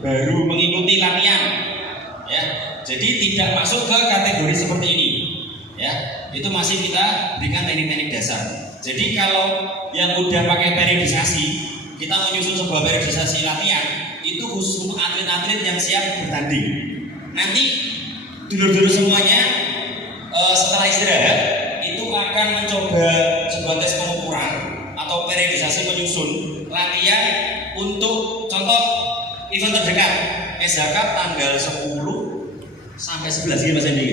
baru mengikuti latihan, ya. Jadi tidak masuk ke kategori seperti ini, ya. Itu masih kita berikan teknik-teknik dasar. Jadi kalau yang udah pakai periodisasi, kita menyusun sebuah periodisasi latihan, itu khusus untuk atlet-atlet yang siap bertanding. Nanti dulur-dulur semuanya setelah istirahat itu akan mencoba sebuah tes pengukuran atau periodisasi menyusun latihan untuk contoh event terdekat SHK tanggal 10 sampai 11 gitu Mas Andi,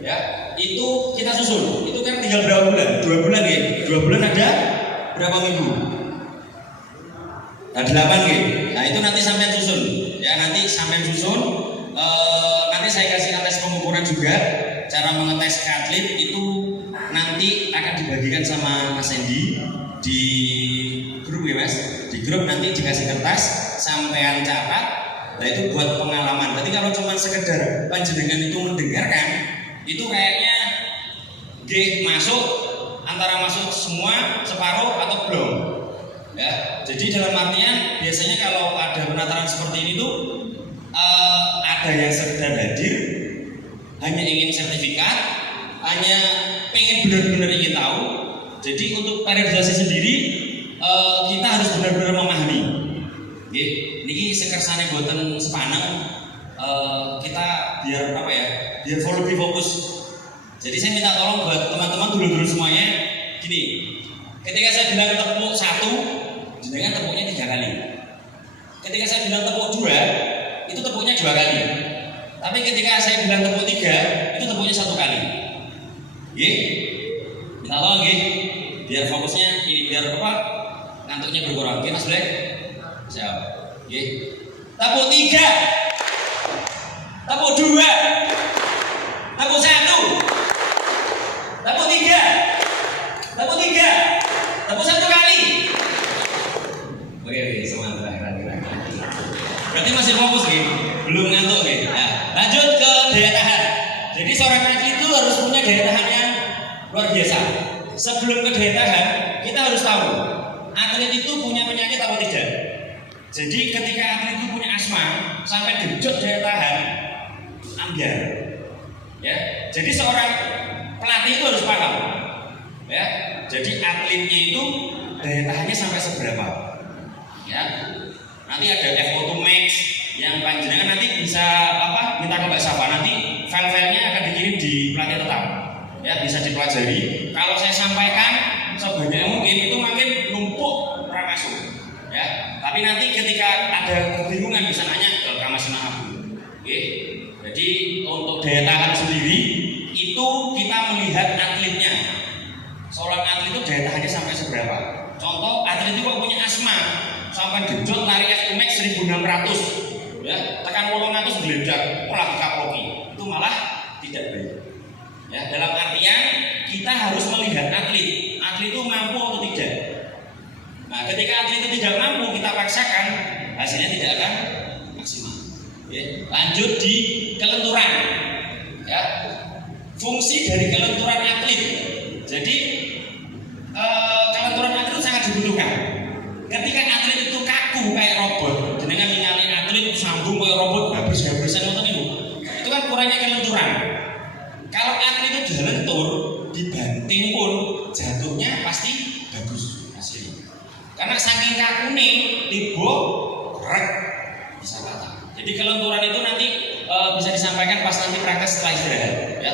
ya. Itu kita susun. Itu kan tinggal berapa bulan? 2 bulan ya. 2 bulan ada berapa minggu? Nah, 8 gitu. Nah, itu nanti sampai susun. Ya, nanti sampai susun. Nanti saya kasih tes pengukuran juga. Cara mengetes ke atlet itu nanti akan dibagikan sama Mas Andi di grup ya Mas. Di grup nanti dikasih kertas sampean catat. Nah, itu buat pengalaman. Berarti kalau cuma sekedar panjenengan itu mendengarkan, itu kayaknya masuk antara masuk semua separuh atau belum. Ya, jadi dalam artian biasanya kalau ada penataran seperti ini tuh ada yang sekedar hadir, hanya ingin sertifikat, hanya pengen benar-benar ingin tahu. Jadi untuk periodisasi sendiri kita harus benar-benar memahami. Niki sekersane boten sepaneng, kita biar apa ya? Biar lebih fokus. Jadi saya minta tolong buat teman-teman dulu semuanya gini. Ketika saya bilang tepuk 1, jenengan tepuknya 3 kali. Ketika saya bilang tepuk 2, itu tepuknya 2 kali. Tapi ketika saya bilang tepuk 3, itu tepuknya 1 kali. Minta tolong biar fokusnya ini, biar apa? Ngantuknya berkurang. Mas Blek? Siap. Tepuk 3, tepuk 2, tepuk 1, tepuk 3, tepuk 3, tepuk 1 kali. Oke, semangat kira-kira. Berarti masih fokus belum ngantuk Nah, lanjut ke daya tahan. Jadi seorang atlet itu harus punya daya tahan yang luar biasa. Sebelum ke daya tahan, kita harus tahu atlet itu punya penyakit atau tidak. Jadi ketika atlet itu punya asma sampai genjot daya tahan, ambiar. Ya, jadi seorang pelatih itu harus paham. Ya, jadi atletnya itu daya tahannya sampai seberapa? Ya, nanti ada FO2 max yang panjenengan nanti bisa minta ke Mbak Safa, nanti file-filenya akan dikirim di pelatih tetap. Ya, bisa dipelajari. Kalau saya sampaikan sebanyak mungkin itu makin numpuk prakasuk. Ya, tapi nanti ketika ada kebingungan bisa nanya ke Kamasina Abu. Jadi untuk daya tahan sendiri itu kita melihat atletnya. Seorang atlet itu daya tahannya sampai seberapa? Contoh atlet itu kok punya asma sampai genjot narik FO max 1600, ya, tekan 800 geledak, olah dikaploki. Itu malah tidak baik. Ya, dalam artian kita harus melihat atlet itu mampu atau tidak. Nah, ketika atlet itu tidak mampu, kita paksakan, hasilnya tidak akan maksimal. Lanjut di kelenturan. Ya, fungsi dari kelenturan atlet. Jadi kelenturan atlet sangat dibutuhkan. Ketika atlet itu kaku kayak robot, jenengan ningali atlet sambung kayak robot, habis-habisan nonton itu kan kurangnya kelenturan. Kalau atlet itu lentur, dibanting pun jatuhnya pasti bagus hasilnya. Karena saking kakune tiba gerak bisa patah. Jadi kelenturan itu nanti bisa disampaikan pas nanti praktek setelah istirahat. Ya.